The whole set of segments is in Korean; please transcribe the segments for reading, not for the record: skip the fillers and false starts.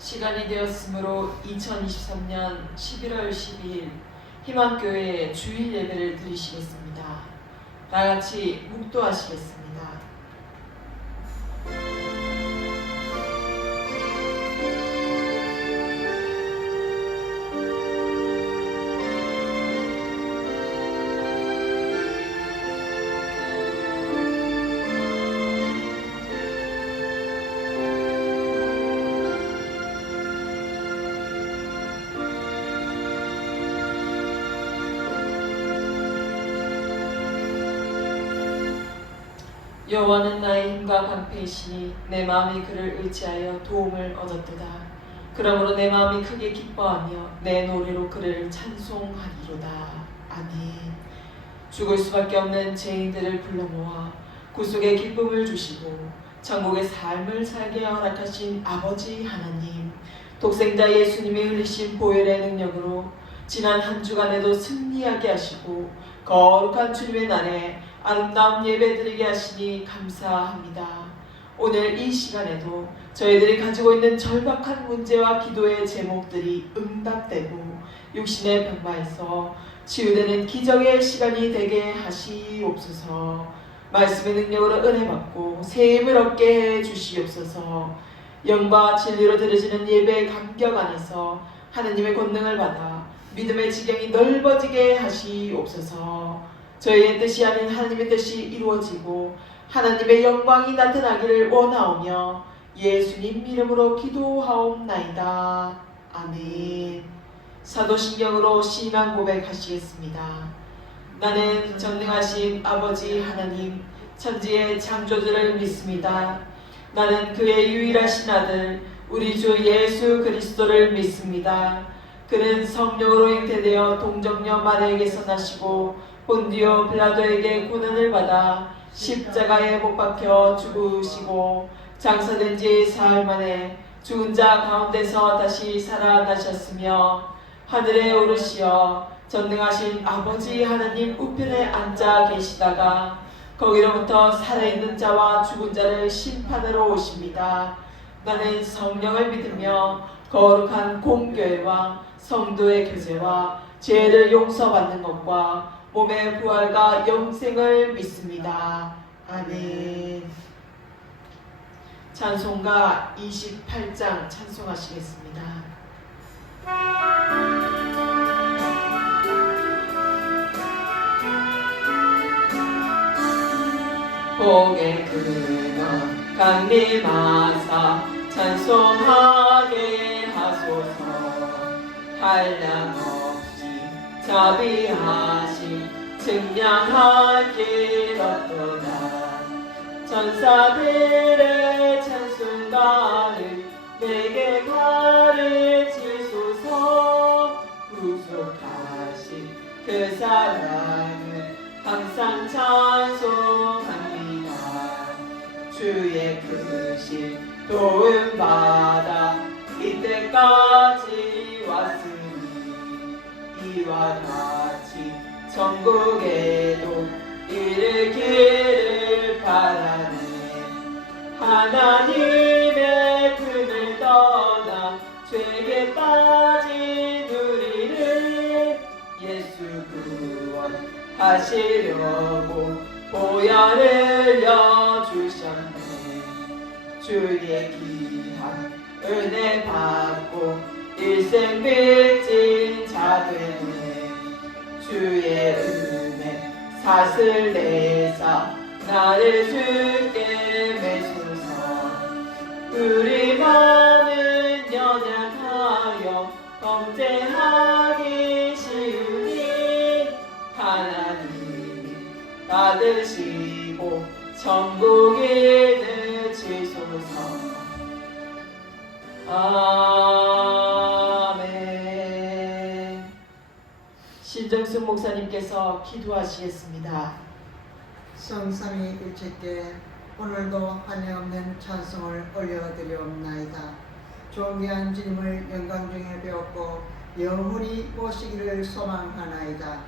시간이 되었으므로 2023년 11월 12일 희망교회의 주일 예배를 드리시겠습니다. 다같이 묵도하시겠습니다. 여호와는 나의 힘과 방패이시니 내 마음이 그를 의지하여 도움을 얻었도다. 그러므로 내 마음이 크게 기뻐하며 내 노래로 그를 찬송하리로다. 아멘. 죽을 수밖에 없는 죄인들을 불러 모아 구속의 기쁨을 주시고 천국의 삶을 살게 허락하신 아버지 하나님, 독생자 예수님이 흘리신 보혈의 능력으로 지난 한 주간에도 승리하게 하시고 거룩한 주님의 날에 아름다운 예배 드리게 하시니 감사합니다. 오늘 이 시간에도 저희들이 가지고 있는 절박한 문제와 기도의 제목들이 응답되고 육신의 병마에서 치유되는 기적의 시간이 되게 하시옵소서. 말씀의 능력으로 은혜 받고 새 힘을 얻게 해 주시옵소서. 영과 진리로 드려지는 예배의 감격 안에서 하나님의 권능을 받아 믿음의 지경이 넓어지게 하시옵소서. 저희의 뜻이 아닌 하나님의 뜻이 이루어지고 하나님의 영광이 나타나기를 원하오며 예수님 이름으로 기도하옵나이다. 아멘. 사도신경으로 신앙 고백하시겠습니다. 나는 전능하신 아버지 하나님 천지의 창조주를 믿습니다. 나는 그의 유일하신 아들 우리 주 예수 그리스도를 믿습니다. 그는 성령으로 잉태되어 동정녀 마리아에게서 나시고 본디오 빌라도에게 고난을 받아 십자가에 못 박혀 죽으시고 장사된 지 사흘 만에 죽은 자 가운데서 다시 살아나셨으며 하늘에 오르시어 전능하신 아버지 하나님 우편에 앉아 계시다가 거기로부터 살아있는 자와 죽은 자를 심판하러 오십니다. 나는 성령을 믿으며 거룩한 공교회와 성도의 교제와 죄를 용서받는 것과 몸의 부활과 영생을 믿습니다. 아멘. 찬송가 28장 찬송하시겠습니다. 복의 근원 강림하사 찬송하게 하소서. 한량없이 자비하신 증량한 길 얻도다. 천사들의 찬송가를 내게 가르치소서. 구속하신 그 사랑을 항상 찬송합니다. 주의 크신 도움 받아 이때까지 왔으니 이와 같이 천국에도 이르기를 바라네. 하나님의 품을 떠나 죄에 빠진 우리를 예수 구원하시려고 보혈을 흘려주셨네. 주의 귀한 은혜 받고 일생 빚진 자 되네. 주의 은혜 사슬 내사 나를 주께 매소서. 우리 마음은 연약하여 범죄하기 쉬우니 하나님이 받으시고 천국에 넣으시소서. 아멘. 신정숙 목사님께서 기도하시겠습니다. 성삼위일체께 오늘도 한량없는 찬송을 올려드리옵나이다. 존귀한 주님을 영광 중에 배웠고 영원히 모시기를 소망하나이다.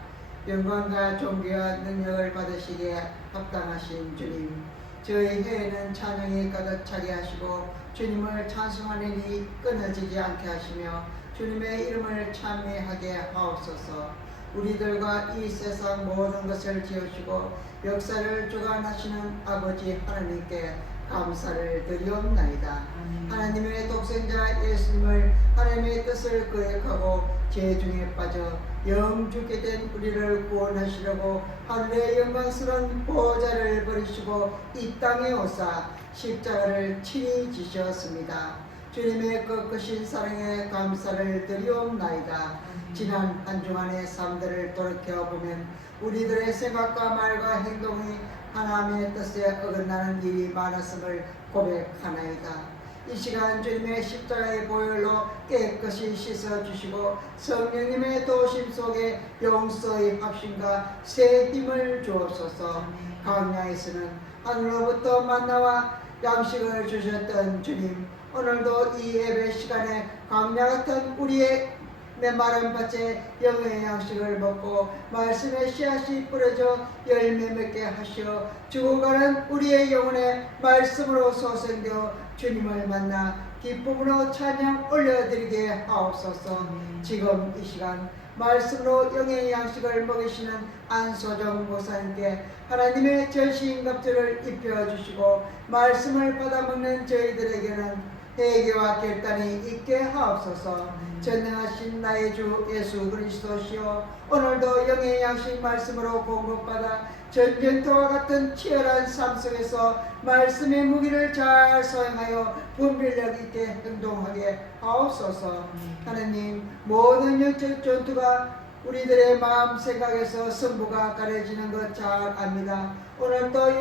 영광과 존귀와 능력을 받으시기에 합당하신 주님, 저희 해에는 찬양이 가득 차게 하시고 주님을 찬송하는 일이 끊어지지 않게 하시며 주님의 이름을 찬미하게 하옵소서. 우리들과 이 세상 모든 것을 지으시고 역사를 주관하시는 아버지 하나님께 감사를 드리옵나이다. 하나님의 독생자 예수님을 하나님의 뜻을 거역하고 죄 중에 빠져 영죽게 된 우리를 구원하시려고 하늘의 영광스러운 보좌를 버리시고 이 땅에 오사 십자가를 친히 지셨습니다. 주님의 거크신 사랑에 감사를 드리옵나이다. 지난 한 주간의 삶들을 돌이켜보면 우리들의 생각과 말과 행동이 하나님의 뜻에 어긋나는 일이 많았음을 고백하나이다. 이 시간 주님의 십자가의 보혈로 깨끗이 씻어주시고 성령님의 도심 속에 용서의 확신과 새 힘을 주옵소서. 광야에서는 하늘로부터 만나와 양식을 주셨던 주님, 오늘도 이 예배 시간에 광야 같은 우리의 메마른 밭에 영의 양식을 먹고 말씀의 씨앗이 뿌려져 열매 맺게 하시어 죽어가는 우리의 영혼에 말씀으로 소생되어 주님을 만나 기쁨으로 찬양 올려드리게 하옵소서. 지금 이 시간 말씀으로 영의 양식을 먹이시는 안소정 목사님께 하나님의 전신갑주를 입혀주시고 말씀을 받아먹는 저희들에게는 회개와 결단이 있게 하옵소서. 전능하신 나의 주 예수 그리스도시여, 오늘도 영의 양식 말씀으로 공급받아 전쟁터와 같은 치열한 삶 속에서 말씀의 무기를 잘 사용하여 분별력 있게 행동하게 하옵소서. 하나님, 모든 영적 전투가 우리들의 마음 생각에서 승부가 가려지는 것 잘 압니다. 오늘도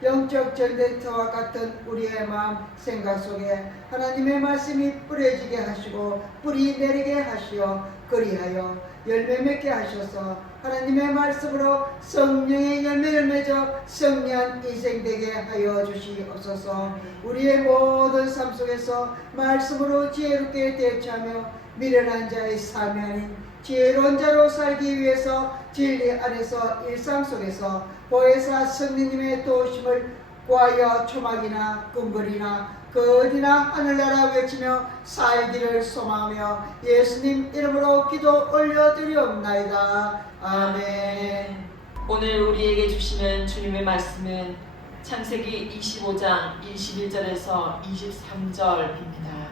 영적 전쟁터와 같은 우리의 마음 생각 속에 하나님의 말씀이 뿌려지게 하시고 뿌리 내리게 하시어 그리하여 열매 맺게 하셔서 하나님의 말씀으로 성령의 열매를 맺어 승리한 인생 되게 하여 주시옵소서. 우리의 모든 삶 속에서 말씀으로 지혜롭게 대처하며 미련한 자의 삶이 아닌 지혜로운 자로 살기 위해서 진리 안에서 일상 속에서 보혜사 성령님의 도우심을 구하여 초막이나 금거리나 그 어디나 하늘나라 외치며 살기를 소망하며 예수님 이름으로 기도 올려드리옵나이다. 아멘. 오늘 우리에게 주시는 주님의 말씀은 창세기 25장 21절에서 23절입니다.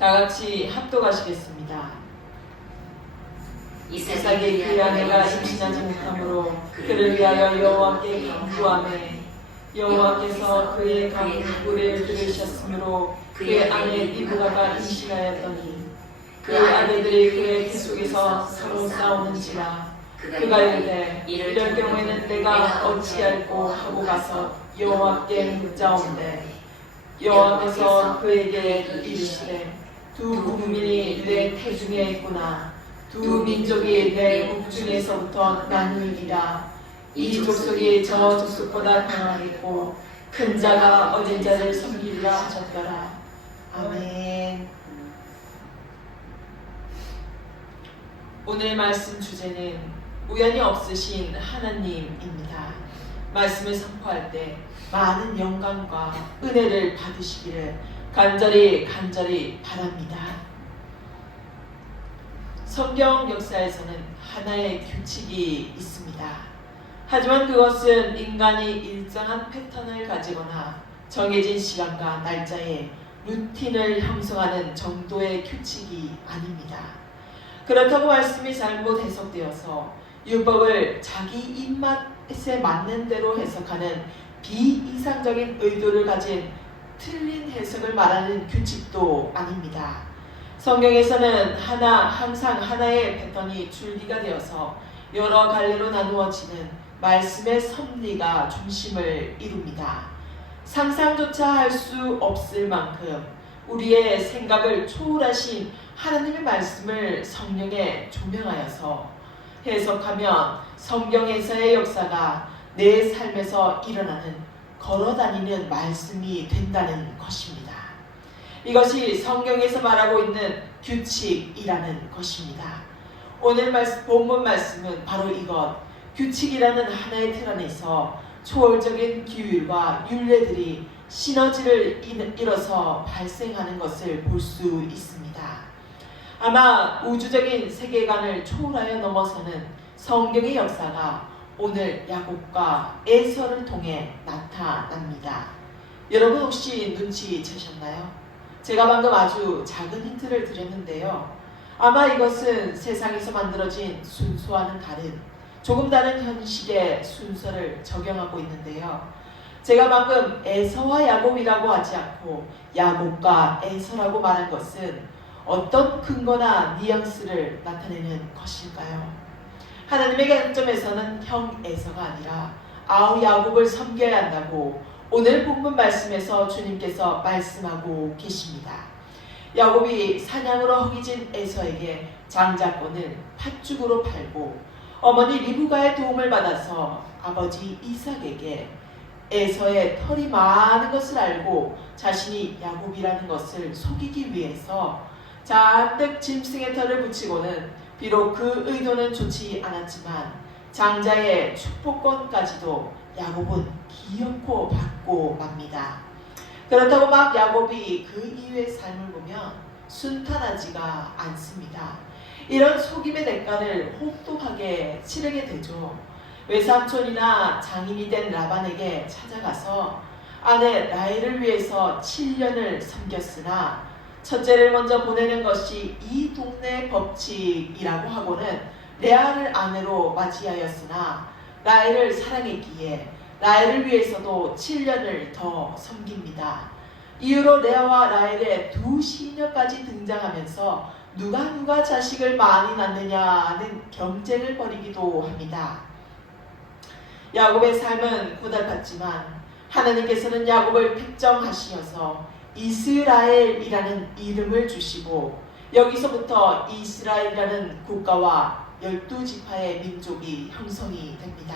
다 같이 합독하시겠습니다. 이삭이 그의 아내가 임신하지 못함으로 그를 위하여 여호와께 간구하매 여호와께서 그의 간구를 들으셨으므로 그의 아내 리브가가 임신하였더니 그의 아내들이 그의 계속에서 서로 싸우는지라 그가 이르되 이럴 경우에는 내가 어찌할꼬 하고 가서 여호와께 묻자온대 여호와께서 그에게 이르시되 두 국민이 내 태중에 있구나. 두 민족이 내 국중에서부터 나누리라. 이 족속이 저 족속보다 강하겠고 큰 자가 어린 자를 섬기리라 하셨더라. 아멘. 오늘 말씀 주제는 우연이 없으신 하나님입니다. 말씀을 선포할 때 많은 영광과 은혜를 받으시기를 간절히 바랍니다. 성경 역사에서는 하나의 규칙이 있습니다. 하지만 그것은 인간이 일정한 패턴을 가지거나 정해진 시간과 날짜에 루틴을 형성하는 정도의 규칙이 아닙니다. 그렇다고 말씀이 잘못 해석되어서 율법을 자기 입맛에 맞는 대로 해석하는 비이상적인 의도를 가진 틀린 해석을 말하는 규칙도 아닙니다. 성경에서는 항상 하나의 패턴이 줄기가 되어서 여러 갈래로 나누어지는 말씀의 섭리가 중심을 이룹니다. 상상조차 할 수 없을 만큼 우리의 생각을 초월하신 하나님의 말씀을 성령에 조명하여서 해석하면 성경에서의 역사가 내 삶에서 일어나는 걸어다니는 말씀이 된다는 것입니다. 이것이 성경에서 말하고 있는 규칙이라는 것입니다. 오늘 본문 말씀은 바로 이것, 규칙이라는 하나의 틀 안에서 초월적인 규율과 율례들이 시너지를 이뤄서 발생하는 것을 볼 수 있습니다. 아마 우주적인 세계관을 초월하여 넘어서는 성경의 역사가 오늘 야곱과 에서를 통해 나타납니다. 여러분 혹시 눈치채셨나요? 제가 방금 아주 작은 힌트를 드렸는데요. 아마 이것은 세상에서 만들어진 순서와는 조금 다른 현실의 순서를 적용하고 있는데요. 제가 방금 에서와 야곱이라고 하지 않고 야곱과 에서라고 말한 것은 어떤 근거나 뉘앙스를 나타내는 것일까요? 하나님의 관점에서는 형 에서가 아니라 아우 야곱을 섬겨야 한다고 오늘 본문 말씀에서 주님께서 말씀하고 계십니다. 야곱이 사냥으로 허기진 에서에게 장자권을 팥죽으로 팔고 어머니 리브가의 도움을 받아서 아버지 이삭에게 에서의 털이 많은 것을 알고 자신이 야곱이라는 것을 속이기 위해서 잔뜩 짐승의 털을 붙이고는 비록 그 의도는 좋지 않았지만 장자의 축복권까지도 야곱은 기어코 받고 맙니다. 그렇다고 막 야곱이 그 이후의 삶을 보면 순탄하지가 않습니다. 이런 속임의 대가를 혹독하게 치르게 되죠. 외삼촌이나 장인이 된 라반에게 찾아가서 아내 라헬을 위해서 7년을 섬겼으나 첫째를 먼저 보내는 것이 이 동네의 법칙이라고 하고는 레아를 아내로 맞이하였으나 라헬을 사랑했기에 라헬을 위해서도 7년을 더 섬깁니다. 이후로 레아와 라헬의 두 시녀까지 등장하면서 누가 자식을 많이 낳느냐는 경쟁을 벌이기도 합니다. 야곱의 삶은 고달팠지만 하나님께서는 야곱을 택정하시어서 이스라엘이라는 이름을 주시고 여기서부터 이스라엘이라는 국가와 12지파의 민족이 형성이 됩니다.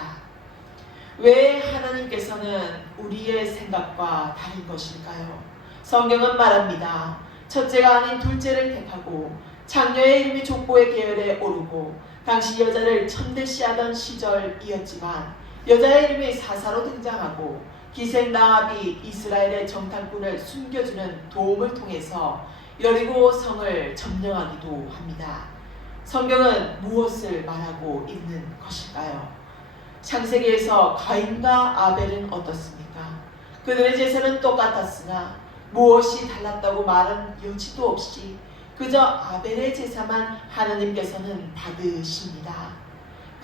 왜 하나님께서는 우리의 생각과 다른 것일까요? 성경은 말합니다. 첫째가 아닌 둘째를 택하고 장녀의 이름이 족보의 계열에 오르고 당시 여자를 천대시하던 시절이었지만 여자의 이름이 사사로 등장하고 기생 나압이 이스라엘의 정탐꾼을 숨겨주는 도움을 통해서 여리고 성을 점령하기도 합니다. 성경은 무엇을 말하고 있는 것일까요? 창세기에서 가인과 아벨은 어떻습니까? 그들의 제사는 똑같았으나 무엇이 달랐다고 말한 여지도 없이 그저 아벨의 제사만 하나님께서는 받으십니다.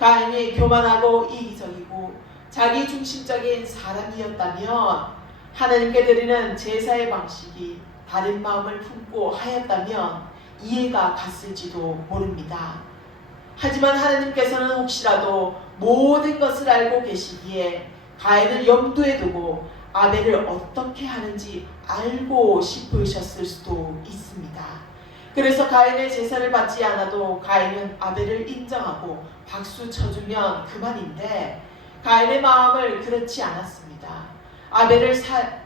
가인이 교만하고 이기적이고 자기 중심적인 사람이었다면 하나님께 드리는 제사의 방식이 다른 마음을 품고 하였다면 이해가 갔을지도 모릅니다. 하지만 하나님께서는 혹시라도 모든 것을 알고 계시기에 가인을 염두에 두고 아벨을 어떻게 하는지 알고 싶으셨을 수도 있습니다. 그래서 가인의 제사를 받지 않아도 가인은 아벨을 인정하고 박수 쳐주면 그만인데 가인의 마음을 그렇지 않았습니다. 아벨을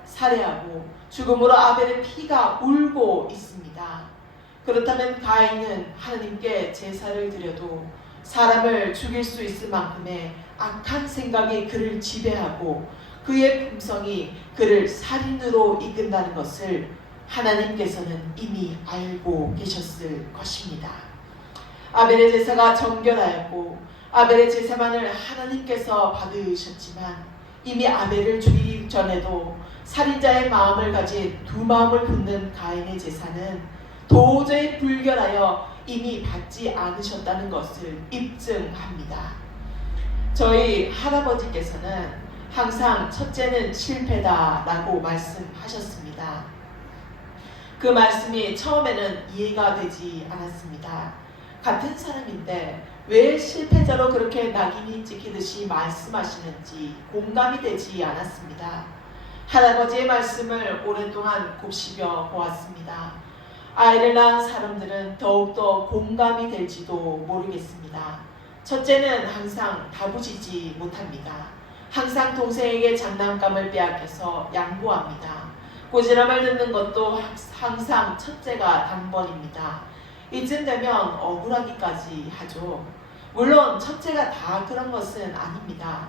살해하고 죽음으로 아벨의 피가 울고 있습니다. 그렇다면 가인은 하나님께 제사를 드려도 사람을 죽일 수 있을 만큼의 악한 생각이 그를 지배하고 그의 품성이 그를 살인으로 이끈다는 것을 하나님께서는 이미 알고 계셨을 것입니다. 아벨의 제사가 정결하였고 아벨의 제사만을 하나님께서 받으셨지만 이미 아벨을 죽이기 전에도 살인자의 마음을 가진 두 마음을 품는 가인의 제사는 도저히 불결하여 이미 받지 않으셨다는 것을 입증합니다. 저희 할아버지께서는 항상 첫째는 실패다라고 말씀하셨습니다. 그 말씀이 처음에는 이해가 되지 않았습니다. 같은 사람인데 왜 실패자로 그렇게 낙인이 찍히듯이 말씀하시는지 공감이 되지 않았습니다. 할아버지의 말씀을 오랫동안 곱씹어 보았습니다. 아이를 낳은 사람들은 더욱더 공감이 될지도 모르겠습니다. 첫째는 항상 다부지지 못합니다. 항상 동생에게 장난감을 빼앗겨서 양보합니다. 고지람을 듣는 것도 항상 첫째가 단번입니다. 이쯤 되면 억울하기까지 하죠. 물론 첫째가 다 그런 것은 아닙니다.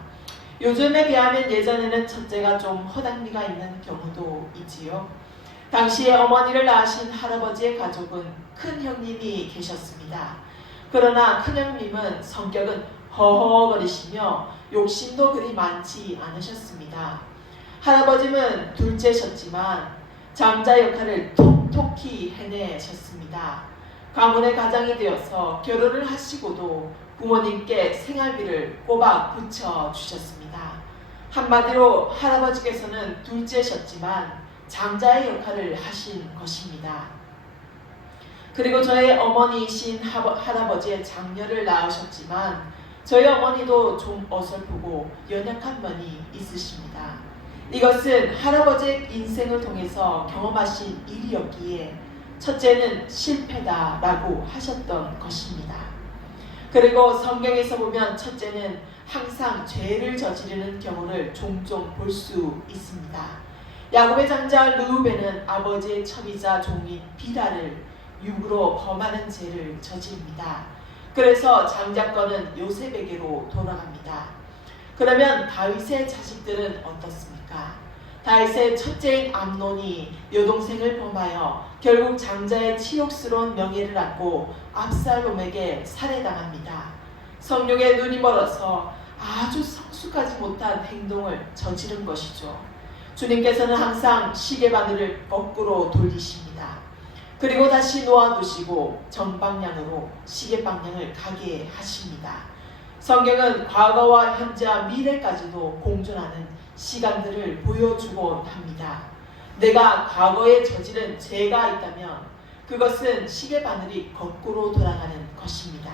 요즘에 비하면 예전에는 첫째가 좀 허당미가 있는 경우도 있지요. 당시에 어머니를 낳으신 할아버지의 가족은 큰 형님이 계셨습니다. 그러나 큰 형님은 성격은 허허거리시며 욕심도 그리 많지 않으셨습니다. 할아버지는 둘째셨지만 장자 역할을 톡톡히 해내셨습니다. 가문의 가장이 되어서 결혼을 하시고도 부모님께 생활비를 꼬박 붙여주셨습니다. 한마디로 할아버지께서는 둘째셨지만 장자의 역할을 하신 것입니다. 그리고 저의 어머니이신 할아버지의 장녀를 낳으셨지만 저희 어머니도 좀 어설프고 연약한 면이 있으십니다. 이것은 할아버지의 인생을 통해서 경험하신 일이었기에 첫째는 실패다라고 하셨던 것입니다. 그리고 성경에서 보면 첫째는 항상 죄를 저지르는 경우를 종종 볼 수 있습니다. 야곱의 장자 르우벤은 아버지의 첩이자 종인 비라를 육으로 범하는 죄를 저지릅니다. 그래서 장자권은 요셉에게로 돌아갑니다. 그러면 다윗의 자식들은 어떻습니까? 다윗의 첫째인 암논이 여동생을 범하여 결국 장자의 치욕스러운 명예를 안고 압살롬에게 살해당합니다. 성령의 눈이 멀어서 아주 성숙하지 못한 행동을 저지른 것이죠. 주님께서는 항상 시계바늘을 거꾸로 돌리십니다. 그리고 다시 놓아두시고 정방향으로 시계방향을 가게 하십니다. 성경은 과거와 현재와 미래까지도 공존하는 시간들을 보여주곤 합니다. 내가 과거에 저지른 죄가 있다면 그것은 시계바늘이 거꾸로 돌아가는 것입니다.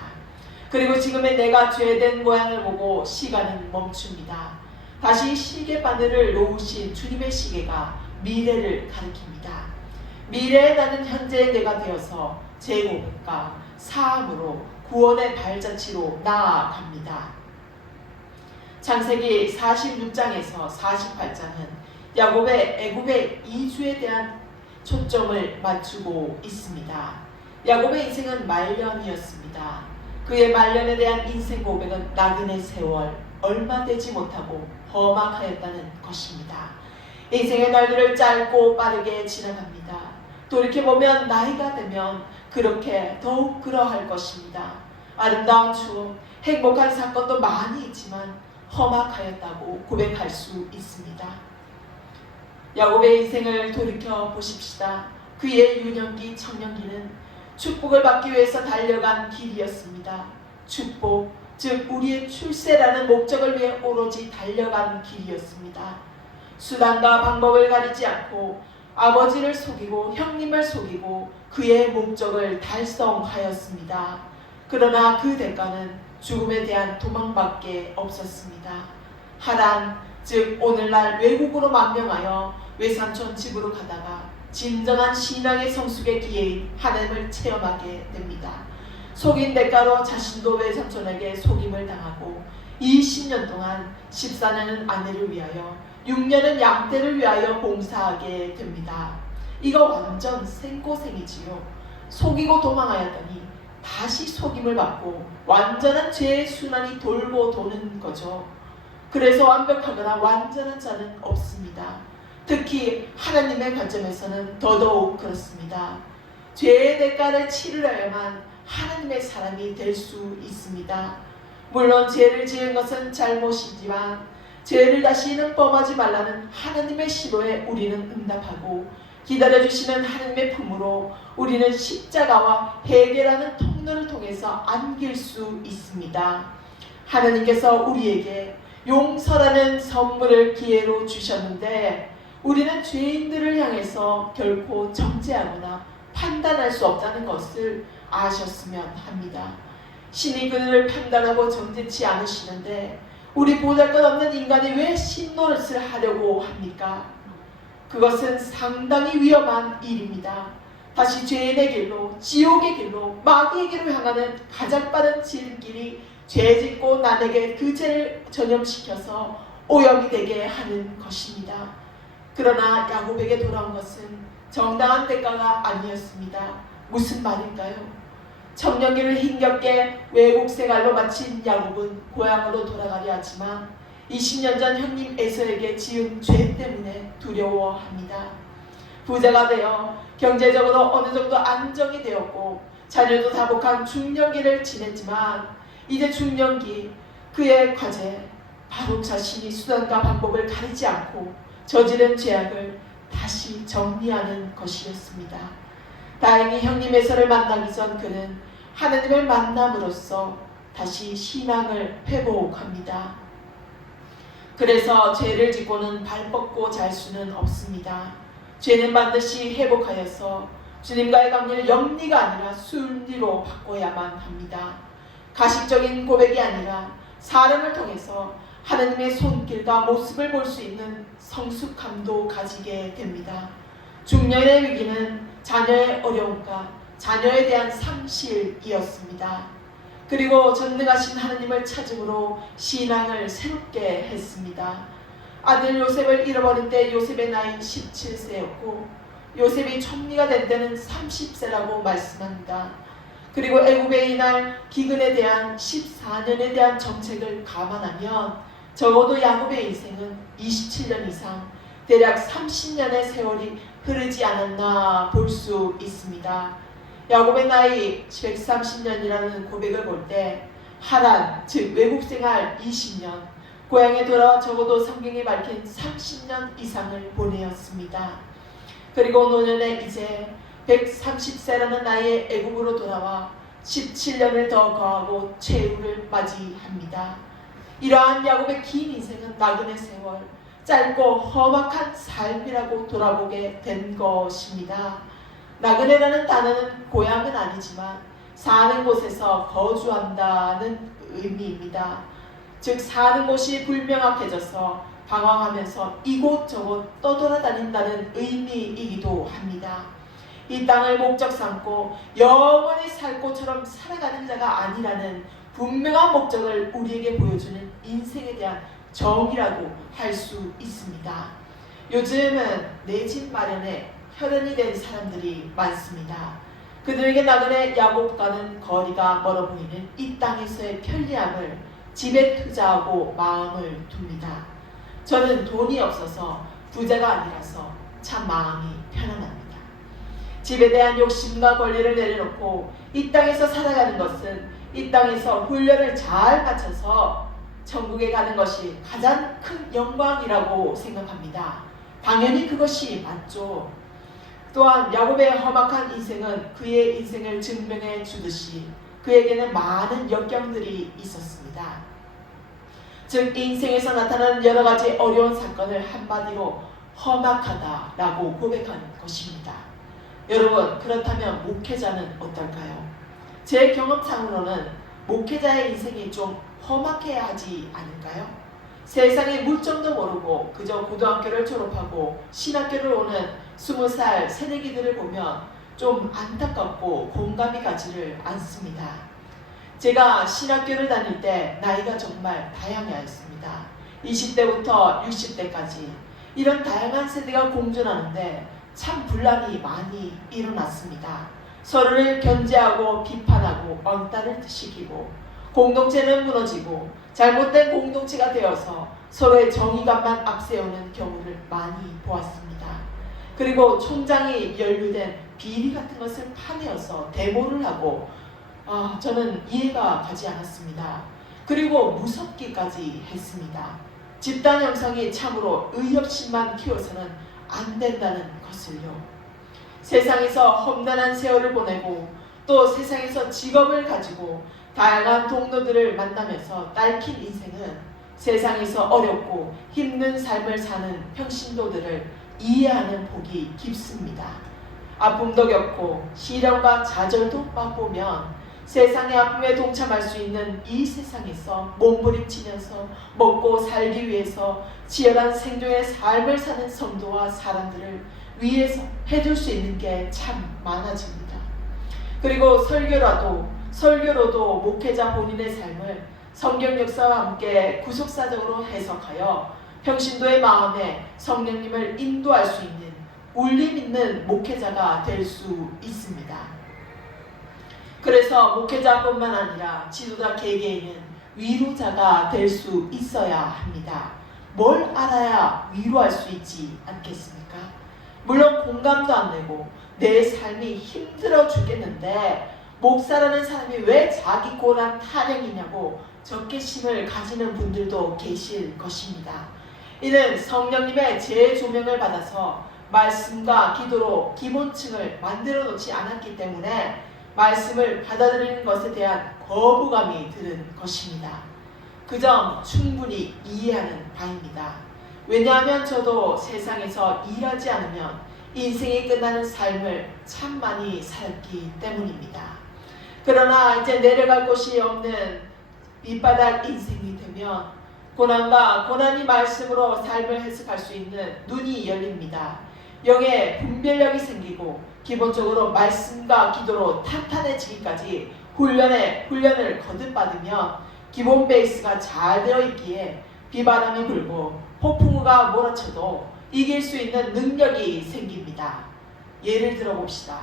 그리고 지금의 내가 죄된 모양을 보고 시간은 멈춥니다. 다시 시계바늘을 놓으신 주님의 시계가 미래를 가리킵니다. 미래의 나는 현재의 내가 되어서 재고백과 사함으로 구원의 발자취로 나아갑니다. 창세기 46장에서 48장은 야곱의 애굽의 이주에 대한 초점을 맞추고 있습니다. 야곱의 인생은 말년이었습니다. 그의 말년에 대한 인생 고백은 나그네 세월, 얼마 되지 못하고 험악하였다는 것입니다. 인생의 날들을 짧고 빠르게 지나갑니다. 돌이켜보면 나이가 되면 그렇게 더욱 그러할 것입니다. 아름다운 추억, 행복한 사건도 많이 있지만 험악하였다고 고백할 수 있습니다. 야곱의 인생을 돌이켜 보십시다. 그의 유년기, 청년기는 축복을 받기 위해서 달려간 길이었습니다. 축복, 즉 우리의 출세라는 목적을 위해 오로지 달려간 길이었습니다. 수단과 방법을 가리지 않고 아버지를 속이고 형님을 속이고 그의 목적을 달성하였습니다. 그러나 그 대가는 죽음에 대한 도망밖에 없었습니다. 하란, 즉 오늘날 외국으로 망명하여 외삼촌 집으로 가다가 진정한 신앙의 성숙의 기회인 하나님을 체험하게 됩니다. 속인 대가로 자신도 외삼촌에게 속임을 당하고 20년 동안 14년은 아내를 위하여 6년은 양떼를 위하여 봉사하게 됩니다. 이거 완전 생고생이지요. 속이고 도망하였더니 다시 속임을 받고 완전한 죄의 순환이 돌고 도는 거죠. 그래서 완벽하거나 완전한 자는 없습니다. 특히 하나님의 관점에서는 더더욱 그렇습니다. 죄의 대가를 치르려야만 하나님의 사람이 될 수 있습니다. 물론 죄를 지은 것은 잘못이지만 죄를 다시는 범하지 말라는 하나님의 시도에 우리는 응답하고 기다려주시는 하나님의 품으로 우리는 십자가와 회개라는 통로를 통해서 안길 수 있습니다. 하나님께서 우리에게 용서라는 선물을 기회로 주셨는데 우리는 죄인들을 향해서 결코 정죄하거나 판단할 수 없다는 것을 아셨으면 합니다. 신이 그들을 판단하고 정죄치 않으시는데 우리 보잘것없는 인간이 왜 신노릇을 하려고 합니까? 그것은 상당히 위험한 일입니다. 다시 죄인의 길로, 지옥의 길로, 마귀의 길로 향하는 가장 빠른 지름길이 죄짓고 남에게 그 죄를 전염시켜서 오염이 되게 하는 것입니다. 그러나 야곱에게 돌아온 것은 정당한 대가가 아니었습니다. 무슨 말일까요? 청년기를 힘겹게 외국 생활로 마친 야곱은 고향으로 돌아가려 하지만 20년 전 형님 에서에게 지은 죄 때문에 두려워합니다. 부자가 되어 경제적으로 어느 정도 안정이 되었고 자녀도 다복한 중년기를 지냈지만 이제 중년기 그의 과제 바로 자신이 수단과 방법을 가리지 않고 저지른 죄악을 다시 정리하는 것이었습니다. 다행히 형님 에서를 만나기 전 그는 하나님을 만남으로써 다시 신앙을 회복합니다. 그래서 죄를 짓고는 발 뻗고 잘 수는 없습니다. 죄는 반드시 회복하여서 주님과의 관계를 영리가 아니라 순리로 바꿔야만 합니다. 가식적인 고백이 아니라 사람을 통해서 하나님의 손길과 모습을 볼 수 있는 성숙함도 가지게 됩니다. 중년의 위기는 자녀의 어려움과 자녀에 대한 상실이었습니다. 그리고 전능하신 하나님을 찾음으로 신앙을 새롭게 했습니다. 아들 요셉을 잃어버린 때 요셉의 나이 17세였고 요셉이 총리가 된 때는 30세라고 말씀합니다. 그리고 애굽의 이날 기근에 대한 14년에 대한 정책을 감안하면 적어도 야곱의 인생은 27년 이상 대략 30년의 세월이 흐르지 않았나 볼 수 있습니다. 야곱의 나이 130년이라는 고백을 볼 때 하란, 즉 외국생활 20년, 고향에 돌아와 적어도 성경에 밝힌 30년 이상을 보내었습니다. 그리고 노년에 이제 130세라는 나이에 애국으로 돌아와 17년을 더 거하고 최후를 맞이합니다. 이러한 야곱의 긴 인생은 나그네 세월, 짧고 험악한 삶이라고 돌아보게 된 것입니다. 나그네라는 단어는 고향은 아니지만 사는 곳에서 거주한다는 의미입니다. 즉 사는 곳이 불명확해져서 방황하면서 이곳저곳 떠돌아다닌다는 의미이기도 합니다. 이 땅을 목적 삼고 영원히 살 곳처럼 살아가는 자가 아니라는 분명한 목적을 우리에게 보여주는 인생에 대한 정의라고 할 수 있습니다. 요즘은 내 집 마련에 혈연이 된 사람들이 많습니다. 그들에게 나그네 야곱과는 거리가 멀어 보이는 이 땅에서의 편리함을 집에 투자하고 마음을 둡니다. 저는 돈이 없어서 부자가 아니라서 참 마음이 편안합니다. 집에 대한 욕심과 권리를 내려놓고 이 땅에서 살아가는 것은 이 땅에서 훈련을 잘 마쳐서 천국에 가는 것이 가장 큰 영광이라고 생각합니다. 당연히 그것이 맞죠. 또한 야곱의 험악한 인생은 그의 인생을 증명해 주듯이 그에게는 많은 역경들이 있었습니다. 즉 인생에서 나타나는 여러 가지 어려운 사건을 한마디로 험악하다라고 고백하는 것입니다. 여러분, 그렇다면 목회자는 어떨까요? 제 경험상으로는 목회자의 인생이 좀 험악해야 하지 않을까요? 세상의 물정도 모르고 그저 고등학교를 졸업하고 신학교를 오는 20살 새내기들을 보면 좀 안타깝고 공감이 가지를 않습니다. 제가 신학교를 다닐 때 나이가 정말 다양하였습니다. 20대부터 60대까지 이런 다양한 세대가 공존하는데 참 분란이 많이 일어났습니다. 서로를 견제하고 비판하고 왕따를 시키고 공동체는 무너지고 잘못된 공동체가 되어서 서로의 정의감만 앞세우는 경우를 많이 보았습니다. 그리고 총장이 연루된 비리 같은 것을 파내어서 데모를 하고 저는 이해가 가지 않았습니다. 그리고 무섭기까지 했습니다. 집단 형성이 참으로 의협심만 키워서는 안 된다는 것을요. 세상에서 험난한 세월을 보내고 또 세상에서 직업을 가지고 다양한 동료들을 만나면서 딸킨 인생은 세상에서 어렵고 힘든 삶을 사는 평신도들을 이해하는 복이 깊습니다. 아픔도 겪고 시련과 좌절도 맛보면 세상의 아픔에 동참할 수 있는 이 세상에서 몸부림치면서 먹고 살기 위해서 치열한 생존의 삶을 사는 성도와 사람들을 위해서 해줄 수 있는 게 참 많아집니다. 그리고 설교로도 목회자 본인의 삶을 성경 역사와 함께 구속사적으로 해석하여 평신도의 마음에 성령님을 인도할 수 있는 울림 있는 목회자가 될 수 있습니다. 그래서 목회자뿐만 아니라 지도자 개개인은 위로자가 될 수 있어야 합니다. 뭘 알아야 위로할 수 있지 않겠습니까? 물론 공감도 안 되고 내 삶이 힘들어 죽겠는데 목사라는 사람이 왜 자기 고난 타령이냐고 적개심을 가지는 분들도 계실 것입니다. 이는 성령님의 재조명을 받아서 말씀과 기도로 기본층을 만들어 놓지 않았기 때문에 말씀을 받아들이는 것에 대한 거부감이 드는 것입니다. 그 점 충분히 이해하는 바입니다. 왜냐하면 저도 세상에서 일하지 않으면 인생이 끝나는 삶을 참 많이 살았기 때문입니다. 그러나 이제 내려갈 곳이 없는 밑바닥 인생이 되면 고난과 고난이 말씀으로 삶을 해석할 수 있는 눈이 열립니다. 영의 분별력이 생기고 기본적으로 말씀과 기도로 탄탄해지기까지 훈련을 거듭받으면 기본 베이스가 잘 되어 있기에 비바람이 불고 폭풍우가 몰아쳐도 이길 수 있는 능력이 생깁니다. 예를 들어 봅시다.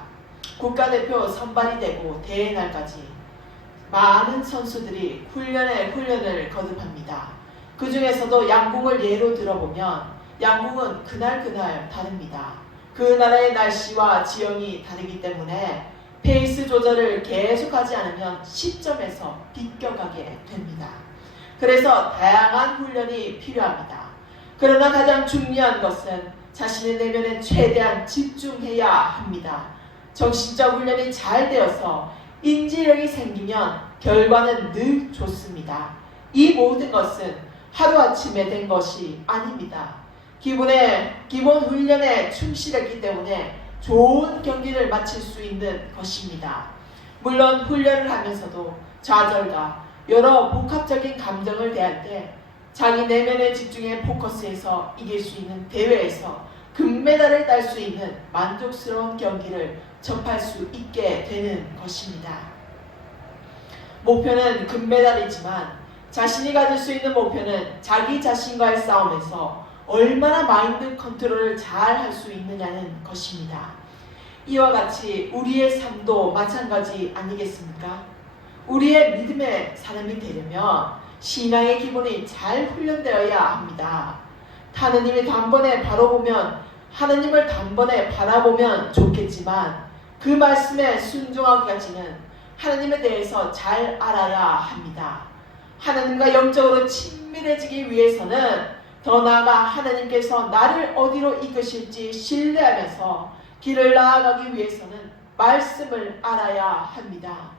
국가대표 선발이 되고 대회 날까지 많은 선수들이 훈련을 거듭합니다. 그 중에서도 양궁을 예로 들어보면 양궁은 그날 다릅니다. 그 나라의 날씨와 지형이 다르기 때문에 페이스 조절을 계속하지 않으면 10점에서 비껴가게 됩니다. 그래서 다양한 훈련이 필요합니다. 그러나 가장 중요한 것은 자신의 내면에 최대한 집중해야 합니다. 정신적 훈련이 잘 되어서 인지력이 생기면 결과는 늘 좋습니다. 이 모든 것은 하루아침에 된 것이 아닙니다. 기본 훈련에 충실했기 때문에 좋은 경기를 마칠 수 있는 것입니다. 물론 훈련을 하면서도 좌절과 여러 복합적인 감정을 대할 때 자기 내면의 집중에 포커스해서 이길 수 있는 대회에서 금메달을 딸 수 있는 만족스러운 경기를 접할 수 있게 되는 것입니다. 목표는 금메달이지만 자신이 가질 수 있는 목표는 자기 자신과의 싸움에서 얼마나 마인드 컨트롤을 잘 할 수 있느냐는 것입니다. 이와 같이 우리의 삶도 마찬가지 아니겠습니까? 우리의 믿음의 사람이 되려면 신앙의 기본이 잘 훈련되어야 합니다. 하나님을 단번에 바라보면 좋겠지만 그 말씀에 순종하기까지는 하나님에 대해서 잘 알아야 합니다. 하나님과 영적으로 친밀해지기 위해서는 더 나아가 하나님께서 나를 어디로 이끄실지 신뢰하면서 길을 나아가기 위해서는 말씀을 알아야 합니다.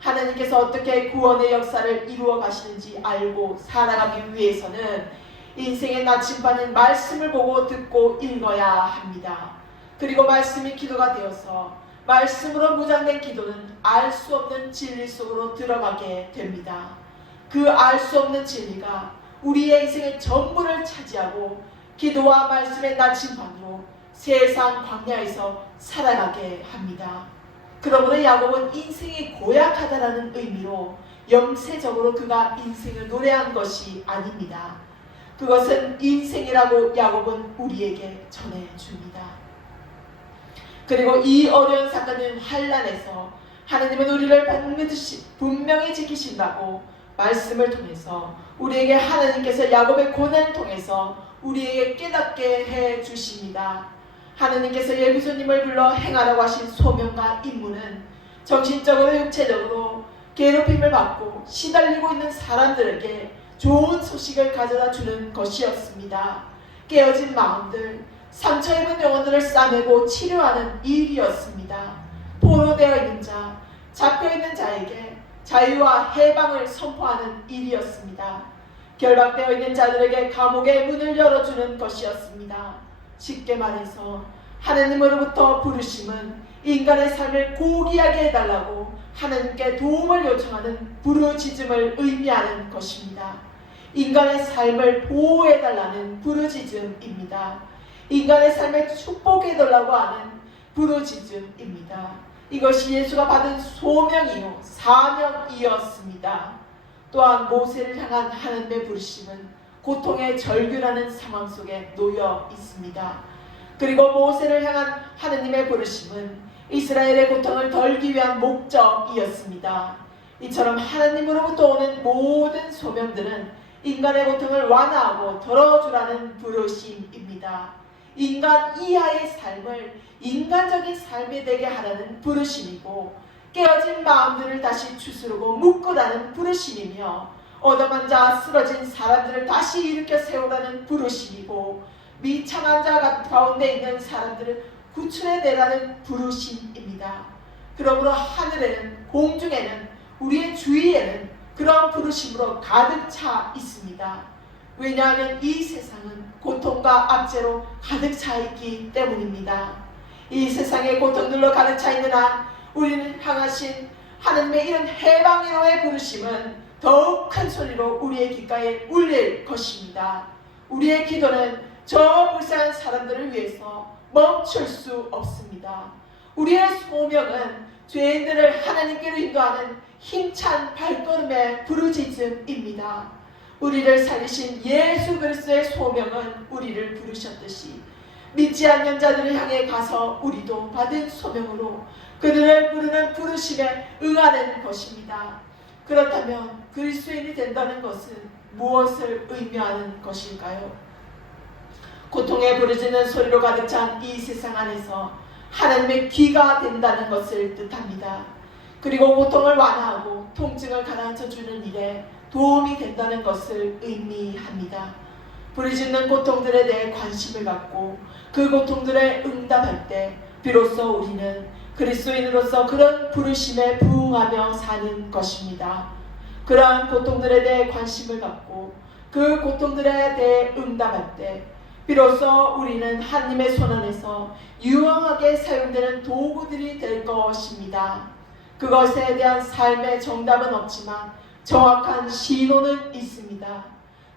하나님께서 어떻게 구원의 역사를 이루어 가시는지 알고 살아가기 위해서는 인생의 나침반인 말씀을 보고 듣고 읽어야 합니다. 그리고 말씀이 기도가 되어서 말씀으로 무장된 기도는 알 수 없는 진리 속으로 들어가게 됩니다. 그 알 수 없는 진리가 우리의 인생의 전부를 차지하고 기도와 말씀의 나침반으로 세상 광야에서 살아가게 합니다. 그러므로 야곱은 인생이 고약하다라는 의미로 영세적으로 그가 인생을 노래한 것이 아닙니다. 그것은 인생이라고 야곱은 우리에게 전해줍니다. 그리고 이 어려운 사건은 환난에서 하나님은 우리를 분명히 지키신다고 말씀을 통해서 우리에게 하나님께서 야곱의 고난을 통해서 우리에게 깨닫게 해주십니다. 하나님께서 예비소님을 불러 행하라고 하신 소명과 임무는 정신적으로 육체적으로 괴롭힘을 받고 시달리고 있는 사람들에게 좋은 소식을 가져다 주는 것이었습니다. 깨어진 마음들, 상처 입은 영혼들을 싸매고 치료하는 일이었습니다. 포로되어 있는 자, 잡혀있는 자에게 자유와 해방을 선포하는 일이었습니다. 결박되어 있는 자들에게 감옥의 문을 열어주는 것이었습니다. 쉽게 말해서 하나님으로부터 부르심은 인간의 삶을 고귀하게 해달라고 하나님께 도움을 요청하는 부르짖음을 의미하는 것입니다. 인간의 삶을 보호해달라는 부르짖음입니다. 인간의 삶을 축복해달라고 하는 부르짖음입니다. 이것이 예수가 받은 소명이요 사명이었습니다. 또한 모세를 향한 하나님의 부르심은 고통의 절규라는 상황 속에 놓여 있습니다. 그리고 모세를 향한 하나님의 부르심은 이스라엘의 고통을 덜기 위한 목적이었습니다. 이처럼 하나님으로부터 오는 모든 소명들은 인간의 고통을 완화하고 덜어주라는 부르심입니다. 인간 이하의 삶을 인간적인 삶이 되게 하라는 부르심이고, 깨어진 마음들을 다시 추스르고 묶으라는 부르심이며, 얻어만 자 쓰러진 사람들을 다시 일으켜 세우라는 부르심이고, 비참한 자 가운데 있는 사람들을 구출해내라는 부르심입니다. 그러므로 하늘에는, 공중에는, 우리의 주위에는 그런 부르심으로 가득 차 있습니다. 왜냐하면 이 세상은 고통과 압제로 가득 차 있기 때문입니다. 이 세상의 고통들로 가득 차 있는 한 우리는 향하신 하나님의 이런 해방이로의 부르심은 더욱 큰 소리로 우리의 귓가에 울릴 것입니다. 우리의 기도는 저 불쌍한 사람들을 위해서 멈출 수 없습니다. 우리의 소명은 죄인들을 하나님께로 인도하는 힘찬 발걸음의 부르짖음입니다. 우리를 살리신 예수 그리스도의 소명은 우리를 부르셨듯이 믿지 않는 자들을 향해 가서 우리도 받은 소명으로 그들을 부르는 부르심에 응하는 것입니다. 그렇다면 그리스도인이 된다는 것은 무엇을 의미하는 것일까요? 고통에 부르짖는 소리로 가득 찬 이 세상 안에서 하나님의 귀가 된다는 것을 뜻합니다. 그리고 고통을 완화하고 통증을 가라앉혀주는 일에 도움이 된다는 것을 의미합니다. 부르짖는 고통들에 대해 관심을 갖고 그 고통들에 응답할 때 비로소 우리는 그리스도인으로서 그런 부르심에 부응하며 사는 것입니다. 그러한 고통들에 대해 관심을 갖고 그 고통들에 대해 응답할 때 비로소 우리는 하나님의 손 안에서 유용하게 사용되는 도구들이 될 것입니다. 그것에 대한 삶의 정답은 없지만 정확한 신호는 있습니다.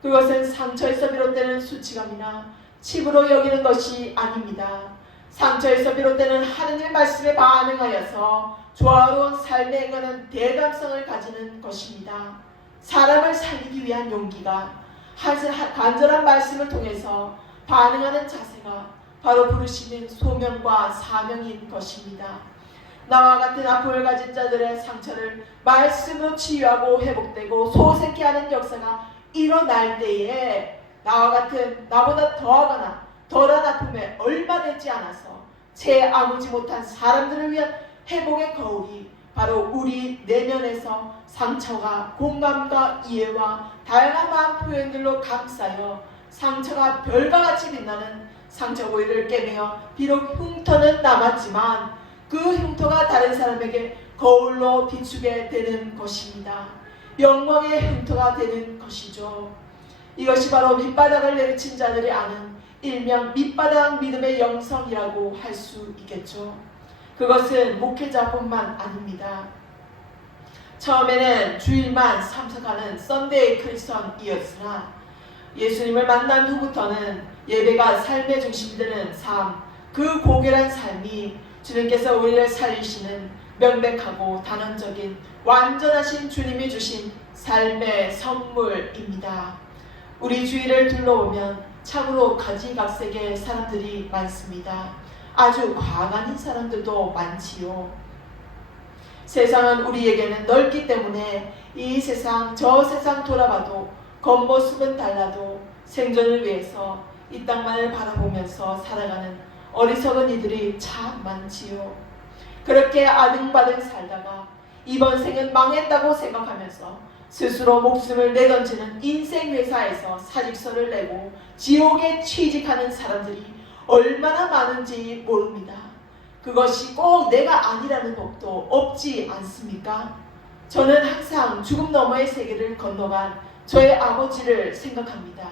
그것은 상처에서 비롯되는 수치감이나 칩으로 여기는 것이 아닙니다. 상처에서 비롯되는 하느님의 말씀에 반응하여서 조화로운 삶에 응하는 대담성을 가지는 것입니다. 사람을 살리기 위한 용기가 간절한 말씀을 통해서 반응하는 자세가 바로 부르시는 소명과 사명인 것입니다. 나와 같은 아픔을 가진 자들의 상처를 말씀으로 치유하고 회복되고 소생케 하는 역사가 일어날 때에 나와 같은 나보다 더하거나 덜한 아픔에 얼마 되지 않아서 채 아무지 못한 사람들을 위한 회복의 거울이 바로 우리 내면에서 상처가 공감과 이해와 다양한 마음 표현들로 감싸여 상처가 별과 같이 빛나는 상처 고리를 깨며 비록 흉터는 남았지만 그 흉터가 다른 사람에게 거울로 비추게 되는 것입니다. 영광의 흉터가 되는 것이죠. 이것이 바로 밑바닥을 내리친 자들이 아는 일명 밑바닥 믿음의 영성이라고 할 수 있겠죠. 그것은 목회자뿐만 아닙니다. 처음에는 주일만 참석하는 썬데이 크리스천이었으나 예수님을 만난 후부터는 예배가 삶의 중심이 되는 삶, 그 고결한 삶이 주님께서 우리를 살리시는 명백하고 단언적인 완전하신 주님이 주신 삶의 선물입니다. 우리 주위를 둘러보면 참으로 가지각색의 사람들이 많습니다. 아주 과감한 사람들도 많지요. 세상은 우리에게는 넓기 때문에 이 세상 저 세상 돌아봐도 겉모습은 달라도 생존을 위해서 이 땅만을 바라보면서 살아가는 어리석은 이들이 참 많지요. 그렇게 아등바등 살다가 이번 생은 망했다고 생각하면서 스스로 목숨을 내던지는 인생 회사에서 사직서를 내고 지옥에 취직하는 사람들이 얼마나 많은지 모릅니다. 그것이 꼭 내가 아니라는 법도 없지 않습니까? 저는 항상 죽음 너머의 세계를 건너간 저의 아버지를 생각합니다.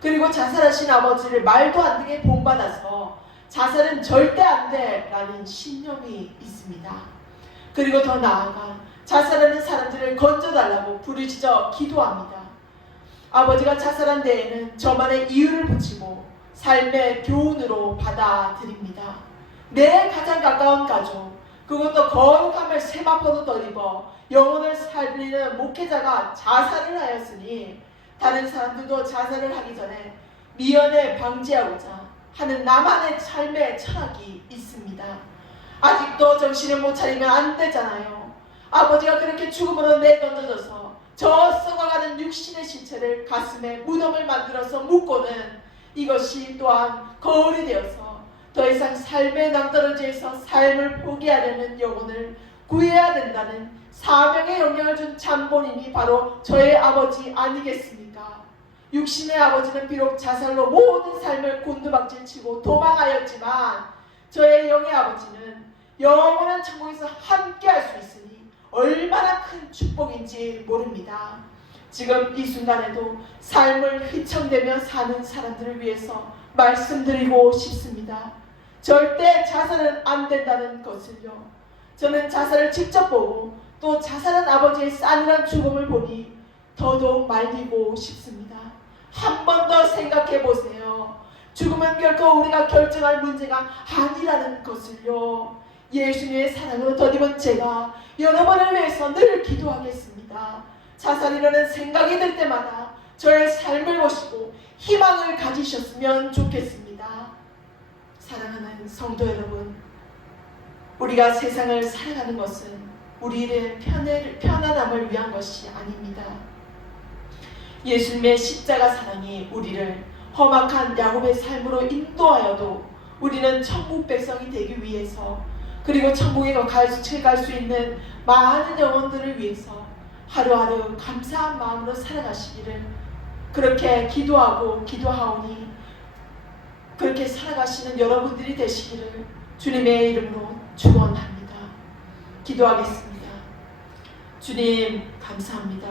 그리고 자살하신 아버지를 말도 안 되게 본받아서 자살은 절대 안 돼 라는 신념이 있습니다. 그리고 더 나아가 자살하는 사람들을 건져달라고 부르짖어 기도합니다. 아버지가 자살한 데에는 저만의 이유를 붙이고 삶의 교훈으로 받아들입니다. 내 가장 가까운 가족, 그것도 거룩함을 세마포도 덧입어 영혼을 살리는 목회자가 자살을 하였으니 다른 사람들도 자살을 하기 전에 미연에 방지하고자 하는 나만의 삶의 철학이 있습니다. 아직도 정신을 못 차리면 안 되잖아요. 아버지가 그렇게 죽음으로 내던져져서 저 썩어가는 육신의 실체를 가슴에 무덤을 만들어서 묻고는 이것이 또한 거울이 되어서 더 이상 삶의 낭떠러지에서 삶을 포기하려는 영혼을 구해야 된다는 사명의 영향을 준 참본인이 바로 저의 아버지 아니겠습니까? 육신의 아버지는 비록 자살로 모든 삶을 곤두박질치고 도망하였지만 저의 영의 아버지는 영원한 천국에서 함께할 수 있으니 얼마나 큰 축복인지 모릅니다. 지금 이 순간에도 삶을 휘청대며 사는 사람들을 위해서 말씀드리고 싶습니다. 절대 자살은 안 된다는 것을요. 저는 자살을 직접 보고 또 자살한 아버지의 싸늘한 죽음을 보니 더더욱 말리고 싶습니다. 한 번 더 생각해 보세요. 죽음은 결코 우리가 결정할 문제가 아니라는 것을요. 예수님의 사랑으로 덧입은 제가 여러분을 위해서 늘 기도하겠습니다. 자살이라는 생각이 들 때마다 저의 삶을 보시고 희망을 가지셨으면 좋겠습니다. 사랑하는 성도 여러분, 우리가 세상을 살아가는 것은 우리의 편안함을 위한 것이 아닙니다. 예수님의 십자가 사랑이 우리를 험악한 야곱의 삶으로 인도하여도 우리는 천국 백성이 되기 위해서, 그리고 천국에 갈 수 있는 많은 영혼들을 위해서 하루하루 감사한 마음으로 살아가시기를 그렇게 기도하고 기도하오니 그렇게 살아가시는 여러분들이 되시기를 주님의 이름으로 축원합니다. 기도하겠습니다. 주님 감사합니다.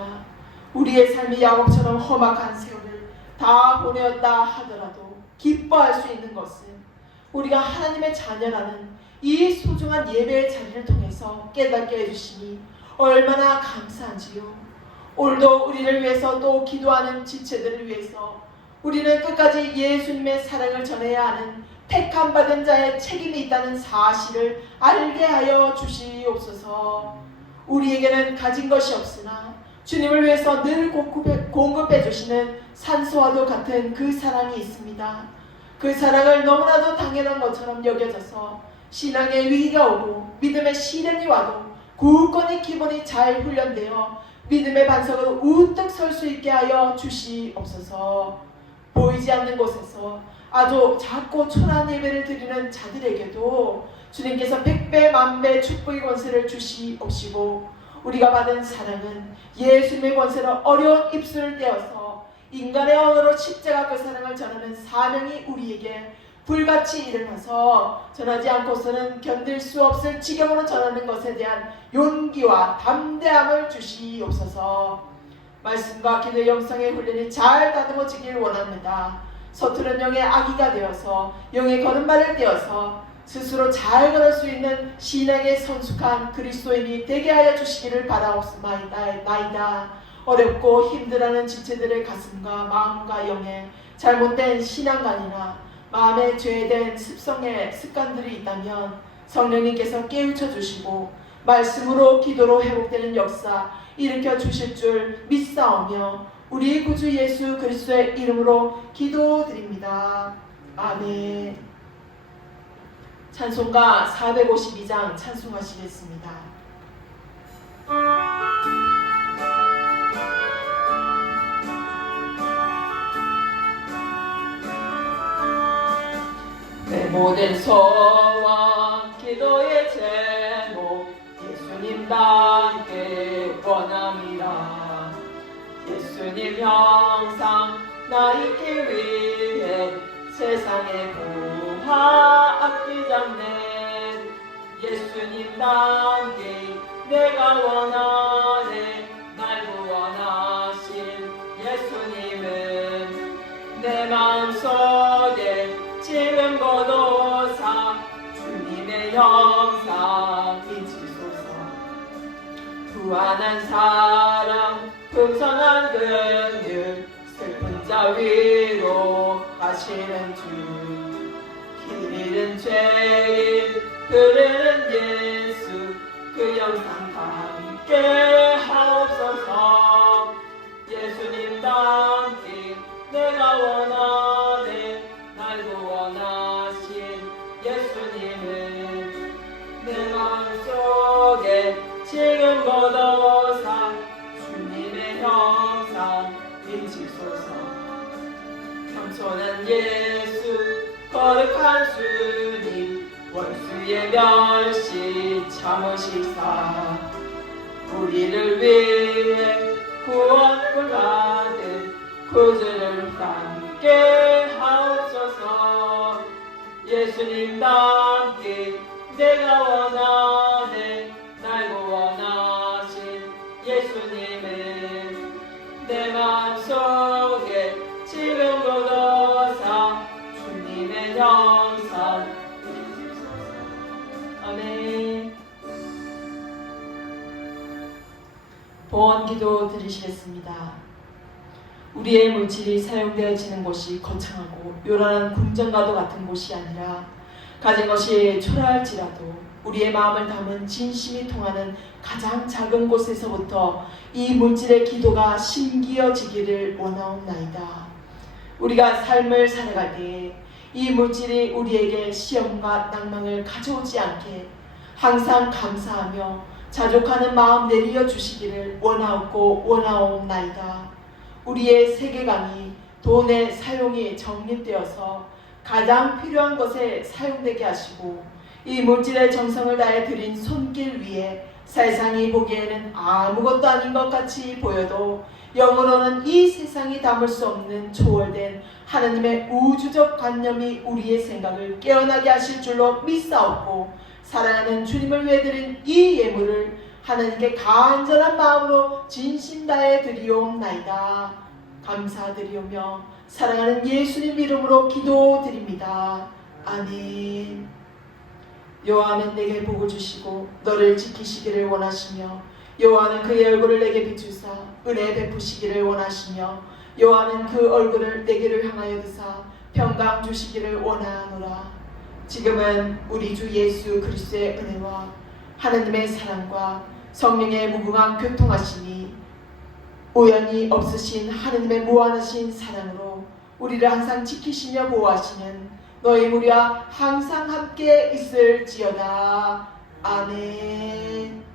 우리의 삶이 야곱처럼 험악한 세월을 다 보내었다 하더라도 기뻐할 수 있는 것은 우리가 하나님의 자녀라는 이 소중한 예배의 자리를 통해서 깨닫게 해주시니 얼마나 감사한지요. 오늘도 우리를 위해서 또 기도하는 지체들을 위해서 우리는 끝까지 예수님의 사랑을 전해야 하는 택함 받은 자의 책임이 있다는 사실을 알게 하여 주시옵소서. 우리에게는 가진 것이 없으나 주님을 위해서 늘 공급해 주시는 산소와도 같은 그 사랑이 있습니다. 그 사랑을 너무나도 당연한 것처럼 여겨져서 신앙의 위기가 오고 믿음의 시련이 와도 굳건히 기본이 잘 훈련되어 믿음의 반석으로 우뚝 설 수 있게 하여 주시옵소서. 보이지 않는 곳에서 아주 작고 초라한 예배를 드리는 자들에게도 주님께서 백배 만배 축복의 권세를 주시옵시고, 우리가 받은 사랑은 예수님의 권세로 어려운 입술을 떼어서 인간의 언어로 십자가 그 사랑을 전하는 사명이 우리에게 불같이 일어나서 전하지 않고서는 견딜 수 없을 지경으로 전하는 것에 대한 용기와 담대함을 주시옵소서. 말씀과 기도의 영성의 훈련이 잘 다듬어지길 원합니다. 서투른 영의 아기가 되어서 영의 걸음발을 떼어서 스스로 잘 걸을 수 있는 신앙의 성숙한 그리스도인이 되게 하여 주시기를 바라옵나이다. 어렵고 힘들어하는 지체들의 가슴과 마음과 영에 잘못된 신앙관이나 마음에 죄된 습성의 습관들이 있다면 성령님께서 깨우쳐 주시고 말씀으로 기도로 회복되는 역사 일으켜 주실 줄 믿사오며 우리 구주 예수 그리스도의 이름으로 기도드립니다. 아멘. 찬송가 452장 찬송하시겠습니다. 내 모든 소원 기도의 제목 예수님답게 원함이라. 예수님 형상 나 잊기 위해 세상의 부하 아끼잡네. 예수님답게 내가 원하네. 날 구원하신 예수님은 내 마음속에 지금 보도사 주님의 형상 잊으소서. 부안한 사랑 풍성한 긍휼 슬픈 자 위로 하시는 주. 길 잃은 죄인 그르는 예수 그 영상 함께 하옵소서. 예수님 닮기 내가 원하네. 날 구원하신 예수님은 내 마음속에 지금 선한 예수 거룩한 주님 원수의 멸시 참으시사 우리를 위해 구원을 받은 구주를 함께 하옵소서. 예수님 함께 내가 원하네 날 구원하신 예수님은 내 마음속에 지금도 거사 주님의 정성. 아멘. 봉헌기도 드리시겠습니다. 우리의 물질이 사용되어지는 곳이 거창하고 요란한 궁전과도 같은 곳이 아니라 가진 것이 초라할지라도 우리의 마음을 담은 진심이 통하는 가장 작은 곳에서부터 이 물질의 기도가 심기어지기를 원하옵나이다. 우리가 삶을 살아갈 때에 이 물질이 우리에게 시험과 낭망을 가져오지 않게 항상 감사하며 자족하는 마음 내리어 주시기를 원하옵나이다. 우리의 세계관이 돈의 사용이 정립되어서 가장 필요한 것에 사용되게 하시고 이 물질의 정성을 다해 드린 손길 위에 세상이 보기에는 아무것도 아닌 것 같이 보여도 영으로는 이 세상이 담을 수 없는 초월된 하나님의 우주적 관념이 우리의 생각을 깨어나게 하실 줄로 믿사옵고 사랑하는 주님을 위해 드린 이 예물을 하나님께 간절한 마음으로 진심 다해 드리옵나이다. 감사드리오며 사랑하는 예수님 이름으로 기도드립니다. 아멘. 여호와는 내게 복을 주시고 너를 지키시기를 원하시며 여호와는 그의 얼굴을 내게 비추사 은혜 베푸시기를 원하시며 여호와는 그 얼굴을 내게를 향하여 드사 평강 주시기를 원하노라. 지금은 우리 주 예수 그리스도의 은혜와 하나님의 사랑과 성령의 무궁한 교통하심이 우연히 없으신 하나님의 무한하신 사랑으로 우리를 항상 지키시며 보호하시는 너희 무리와 항상 함께 있을지어다. 아멘.